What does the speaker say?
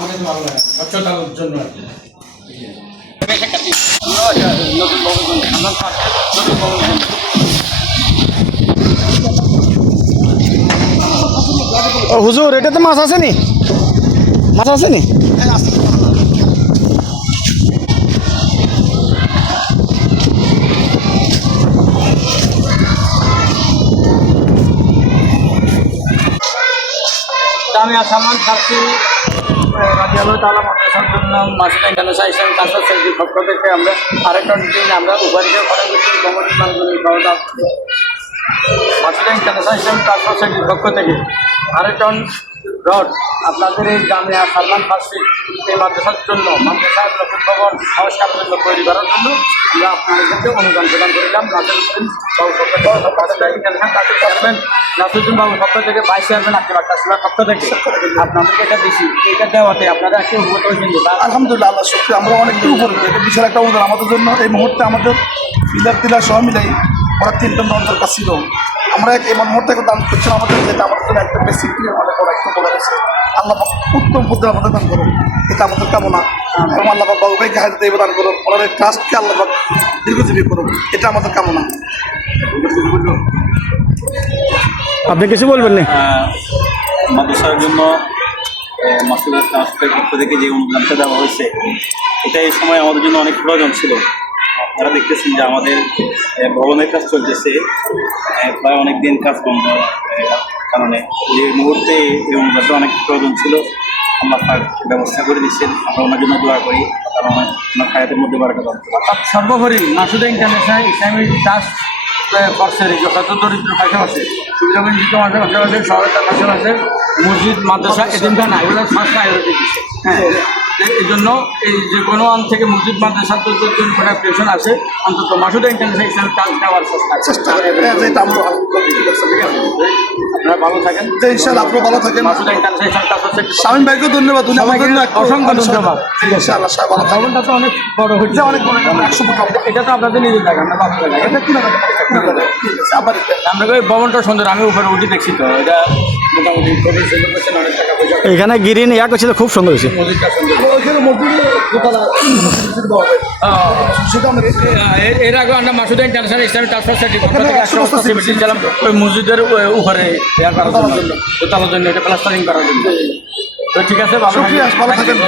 আমাদের ভালো লাগে স্বচ্ছতার জন্য আর কি। ও হুজুর, এটাতে মাছ আছে নি? মাছ আছে নি? জামিয়া সালমান ফার্সি রাদিয়াল্লাহু তাআলা মাদ্রাসার জন্য মাসুদ ইন্টারন্যাশনাল ইসলামিক কালচার সেন্টারের পক্ষ থেকে আমরা আরেকটা দিন আমরা উপাধিকে খরচ কমিটি মানগুলি খাওয়া মাসুদ ইন্টারন্যাশনাল ইসলামিক কালচার সেন্টারের পক্ষ থেকে আরেকজন রড আপনাদের এই জামিয়া সালমান ফার্সি এই মাদ্রাসার জন্য মাদ্রাসার নতুন ভবন সংস্কারের জন্য তৈরি করার জন্য আমরা আপনাদেরকে অনুদান প্রদান করিলাম। নাসিরুদ্দিন বাবুর পক্ষ থেকে নাসিরুদ্দিন বাবুর পক্ষ থেকে ভাইস চেয়ারম্যান আকিব কাসিমের পক্ষ থেকে আপনাদেরকে এটা দিচ্ছি। এটা দেওয়াতে আপনারা একটু উপকৃত হয়েছেন। আলহামদুলিল্লাহ, আল্লাহ শুকরিয়া, আমরা অনেকটা উপরে। এটা বিশাল একটা অনুদান আমাদের জন্য। এই মুহূর্তে আমাদের পিলার সহ মিলাই ওরা 3 টন দরকার ছিল। আমরা এই মুহূর্তে দান করছিলাম আমাদের, যেটা আমাদের জন্য একটা বেসিক অনেক বড় একটা বলে গেছে। আল্লাহ উত্তম বুদ্ধি আমাদের দান করুন, এটা আমাদের কামনা। এবং আল্লাহ বাবুকে হায়াত দেব দান করুন, ওনার এই ট্রাস্টকে আল্লাহ দীর্ঘজীবী করুন, এটা আমাদের কামনা। আপনি কিছু বলবেন না? মাদ্রাসার জন্য মাসুদ ট্রাস্টের পক্ষ থেকে যে অনুদানটা দেওয়া হয়েছে, এটা এই সময় আমাদের জন্য অনেক প্রয়োজন ছিল। আপনারা দেখতেছেন যে আমাদের ভবনের কাজ চলতেছে, প্রায় অনেক দিন কাজ বন্ধ কারণে এই মুহূর্তে এই অনুদানটা অনেক প্রয়োজন ছিল। আল্লাহ পাক ব্যবস্থা করে দিচ্ছেন, আমরা ওনার জন্য দোয়া করি, কারণ ওনার হায়াতের মধ্যে বারাকাত দান করুন। সর্বোপরি মাসুদ ইন্টারন্যাশনাল ইসলামিক ট্রাস্ট ফর্সের যত দরিদ্র পাশাপাশি সুবিধাবঞ্চিত মানুষের পাশাপাশি সহায়তার পাশাপাশি মসজিদ মাদ্রাসা এতিমখানা এগুলো ফার্স্ট প্রায়োরিটি দিচ্ছে। হ্যাঁ, এই জন্য এই যে কোনো আন থেকে মসজিদ মাদ্রাসার জন্য কোনো পেনশন আছে, অন্তত মাসুদ ইন্টারন্যাশনাল ইসলামিক ট্রাস্ট দেওয়ার চেষ্টা করি, এটা আমরা ঠিক আছে। আপনারা ভালো থাকেন, ইনশাআল্লাহ আপনারা ভালো থাকেন। Masud international Islamic trust Shamim ভাইকে ধন্যবাদ, উনি আমাদের জন্য অসংখ্য ধন্যবাদ। ইনশাআল্লাহ সবাই ভালো থাকবেন। ভবনটা তো অনেক বড় হচ্ছে, অনেক বড়, 100 ফুট লম্বা। এটা তো আপনাদের নিজের জায়গা, আমরা বাপের জায়গা। এটা কি লাগে? আবার আমরা ওই ভবনটা সুন্দর, আমি উপরে উঠে দেখছি তো এটা মোটামুটি খুবই সুন্দর করছেন, অনেক টাকা পয়সা এখানে গ্রিন ইয়া করছিল, খুব সুন্দর হয়েছে। মসজিদটা সুন্দর। ওইখানে মসজিদে দোতলা সেটা আমরা এর আগে আমরা Masud international Islamic trust society ছিলাম ওই মসজিদের উপরে ইয়া করার জন্য, দোতলার জন্য, এটা প্লাস্টারিং করার জন্য। তো ঠিক আছে, ভালো শুকরিয়া, ভালো থাকেন।